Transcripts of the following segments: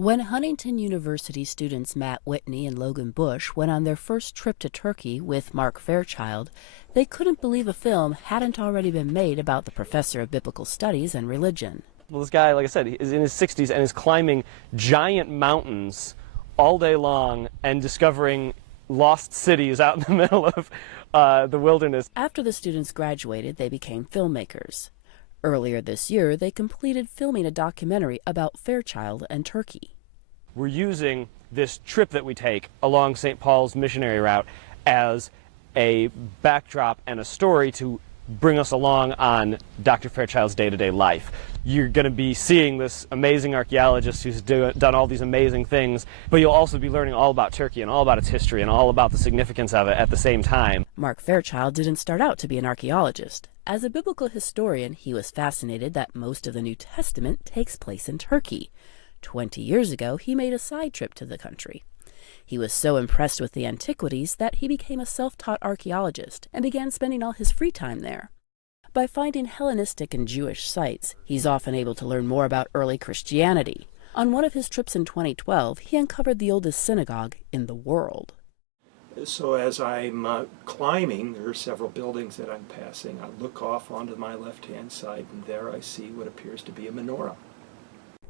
When Huntington University students Matt Whitney and Logan Bush went on their first trip to Turkey with Mark Fairchild, they couldn't believe a film hadn't already been made about the professor of biblical studies and religion. Well, this guy, like I said, is in his 60s and is climbing giant mountains all day long and discovering lost cities out in the middle of the wilderness. After the students graduated, they became filmmakers. Earlier this year, they completed filming a documentary about Fairchild and Turkey. We're using this trip that we take along St. Paul's missionary route as a backdrop and a story to bring us along on Dr. Fairchild's day-to-day life. You're going to be seeing this amazing archaeologist who's done all these amazing things, but you'll also be learning all about Turkey and all about its history and all about the significance of it at the same time. Mark Fairchild didn't start out to be an archaeologist. As a biblical historian, he was fascinated that most of the New Testament takes place in Turkey. 20 years ago, he made a side trip to the country. He was so impressed with the antiquities that he became a self-taught archaeologist and began spending all his free time there. By finding Hellenistic and Jewish sites, he's often able to learn more about early Christianity. On one of his trips in 2012, he uncovered the oldest synagogue in the world. So as I'm climbing, there are several buildings that I'm passing. I look off onto my left-hand side, and there I see what appears to be a menorah.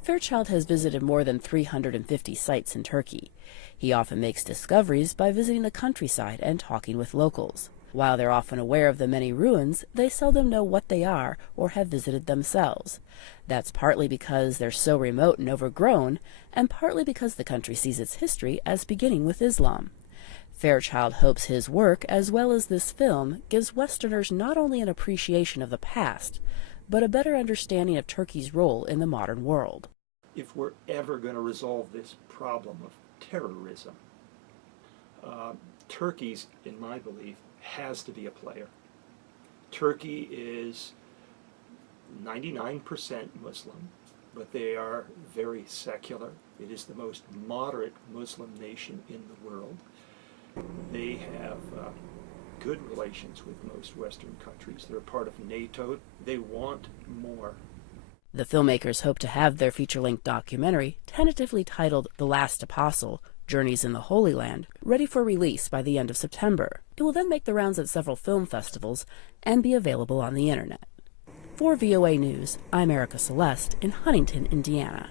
Fairchild has visited more than 350 sites in Turkey. He often makes discoveries by visiting the countryside and talking with locals. While they're often aware of the many ruins, they seldom know what they are or have visited themselves. That's partly because they're so remote and overgrown, and partly because the country sees its history as beginning with Islam. Fairchild hopes his work, as well as this film, gives Westerners not only an appreciation of the past, but a better understanding of Turkey's role in the modern world. If we're ever going to resolve this problem of terrorism, Turkey's, in my belief, has to be a player. Turkey is 99% Muslim, but they are very secular. It is the most moderate Muslim nation in the world. They have good relations with most Western countries. They're a part of NATO. They want more. The filmmakers hope to have their feature-length documentary, tentatively titled The Last Apostle, Journeys in the Holy Land, ready for release by the end of September. It will then make the rounds at several film festivals and be available on the internet. For VOA News, I'm Erica Celeste in Huntington, Indiana.